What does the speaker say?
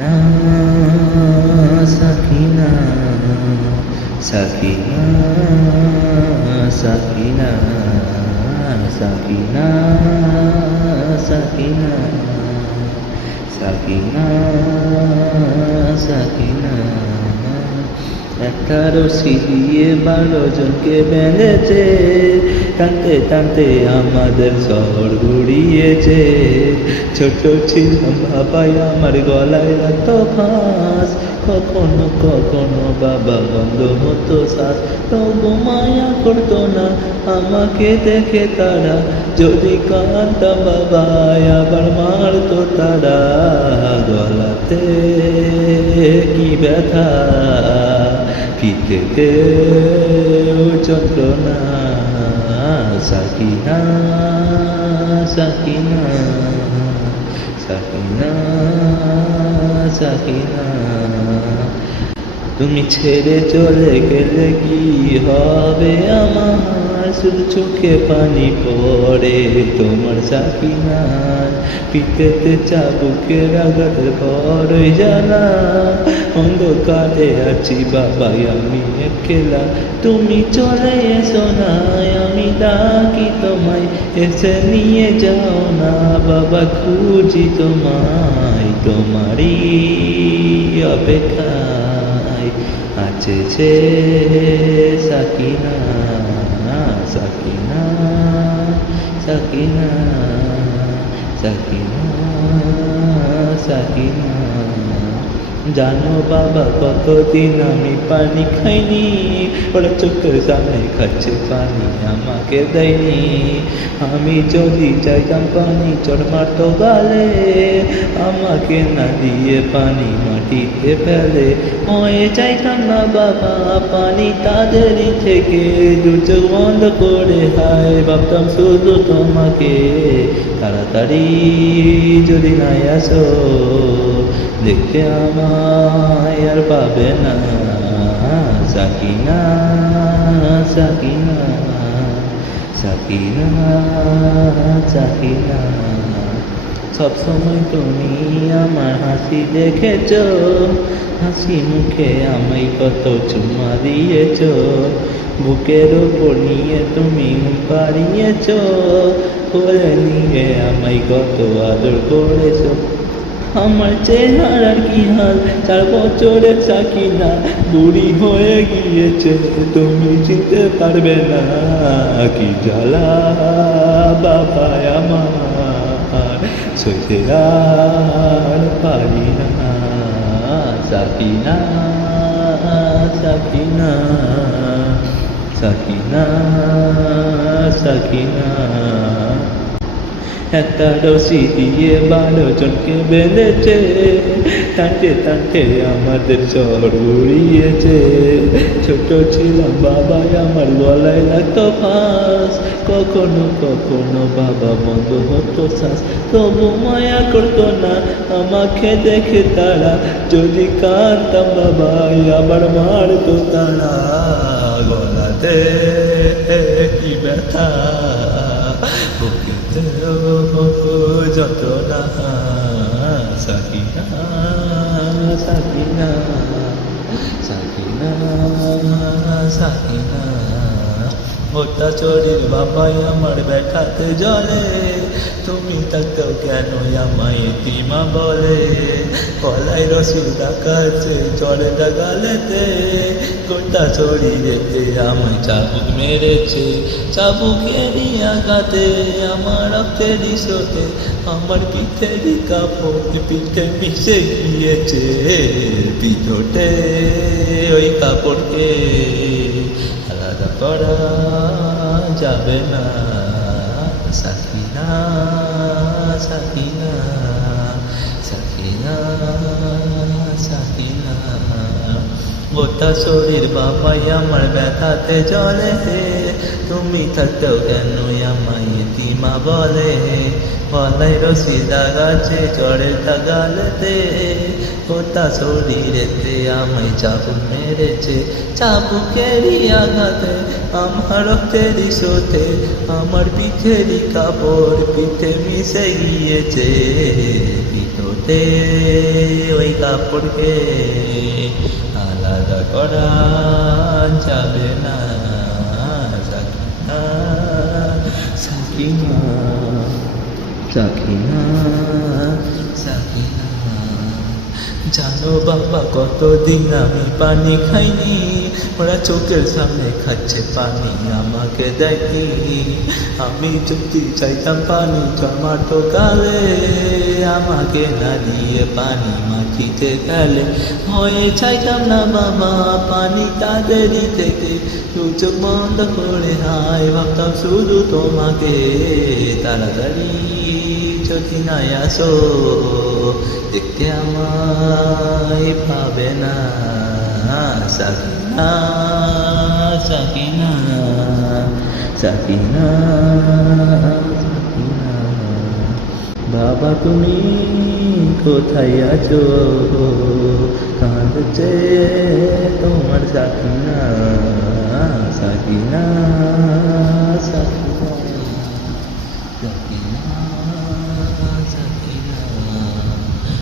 সাকিনা সাকিনা সাকিনা সাকিনা সাকিনা সাকিনা সাকিনা সাকিনা একটা রশি দিয়ে 12 জনকে বেঁধেছে, টানতে টানতে আমাদের শহর ঘুরিয়েছে। ছোট ছিলাম বাবাই আমার গলায় রাখতো ফাঁস, কখনো কখনো বাবা বন্ধ হতো শ্বাস। তবু মায়া করতো না আমাকে দেখে তারা, যদি কাঁদতাম বাবা আবার মারতো তারা। গলাতে কি ব্যথা, পিঠেতে যন্ত্রণা। সাকিনা সাকিনা সাকিনা সাকিনা, তুমি ছেড়ে চলে গেলে কি হবে আমার, শুধু চোখে পানি পড়ে তোমার সাকিনার। পিঠেতে চাবুকের আঘাতের বড়ই জ্বালা, অন্ধকারে আছি বাবাই আমি একলা। তুমি চলে এসো না, আমি ডাকি তোমায়, এসে নিয়ে যাও না বাবা, খুঁজি তোমায়। তোমারই অপেক্ষায় আছে সে সাকিনা সাকিনা সাকিনা সাকিনা সাকিনা। জানো বাবা কতদিন আমি পানি খাইনি, ওরা চোখের সামনে খাচ্ছে পানি আমাকে দেয়নি। আমি যদি চাইতাম পানি চড় মারতো গালে, আমাকে না দিয়ে পানি মাটিতে ফেলে। হয়ে চাইতাম না বাবা পানি তাদেরই থেকে, দু চোখ বন্ধ করে হায় ভাবতাম শুধু তোমাকে। তাড়াতাড়ি যদি নাই আসো, দেখতে আমায় আর পাবে না। সাকিনা সাকিনা সাকিনা সাকিনা। সবসময় তুমি আমার হাসি দেখেছ, হাসি মুখে আমায় কত চুমা দিয়েছ। বুকের ওপর নিয়ে তুমি পাড়িয়েছ, করে নিয়ে আমায় কত আদর করেছ। আমার চেহারার কি হাল 4 বছরের সাকিনা, বুড়ি হয়ে গিয়েছে তুমি চিনতে পারবে না। কি জ্বালা বাবা আমার, সইতে আর পারি না। সাকিনা সাকিনা সাকিনা সাকিনা। একটা রশি দিয়ে 12 জনকে বেঁধেছে, টানতে টানতে আমাদের শহর ঘুরিয়েছে। ছোট ছিলাম বাবাই আমার গলায় লাগতো ফাঁস, কখনো কখনো বাবা বন্ধ হতো শ্বাস। তবু মায়া করতো না আমাকে দেখে তারা, যদি কাঁদতাম বাবাই আবার মারতো তারা। গলাতে কি ব্যথা, বুকেতে যন্ত্রণা। সাকিনা সাকিনা সাকিনা সাকিনা। ওটা চোরের বাবাই আমার ব্যথাতে জ্বলে, তুমি থাকতেও কেন আমায় এতিমা বলে। গলায় রশি রাখাছে চড়ে গালেতে, গোটা শরীরেতে আমায় চাবুক মেরেছে। চাবুকেরই আঘাতে আমার রক্তেরই স্রোতে, আমার পিঠেরই কাপড় পিঠে মিশে গিয়েছে। পিঠোটে ওই কাপড়কে আলাদা করা যাবে না। সাকিনা সাকিনা সাকিনা সাকিনা। গোটা শরীর বাবাই আমার ব্যথাতে জ্বলে, তুমি থাকতেও কেন আমায় এতিমা বলে। গলায় রশি লাগাচ্ছে চড়ে গালেতে, গোটা শরীরেতে আমায় চাবুক মেরেছে। চাবুকেরই আঘাতে আমার রক্তেরই স্রোতে, আমার পিঠেরই কাপড় পিঠে মিশে গিয়েছে। পিঠোতে থেকে ওই কাপড়কে আলাদা করা যাবে না। সাকিনা সাকিনা সাকিনা সাকিনা। জানো বাবা কতদিন আমি পানি খাইনি, ওরা চোখের সামনে খাচ্ছে পানি আমাকে দেয়নি। আমি যদি চাইতাম পানি টমাটো গালে, আমাকে না দিয়ে পানি মাটিতে গেলে ভয়ে চাইতাম না বাবা পানি তাদেরই থেকে। চোখ বন্ধ করে হায় ভাবতাম শুধু তোমাকে, তাড়াতাড়ি যদি না আসো দেখতে আমায় পাবে না। সাকিনা সাকিনা সাকিনা সাকিনা। বাবা তুমি কোথায় আছো, কাঁদছে তোমার সাকিনা সাকিনা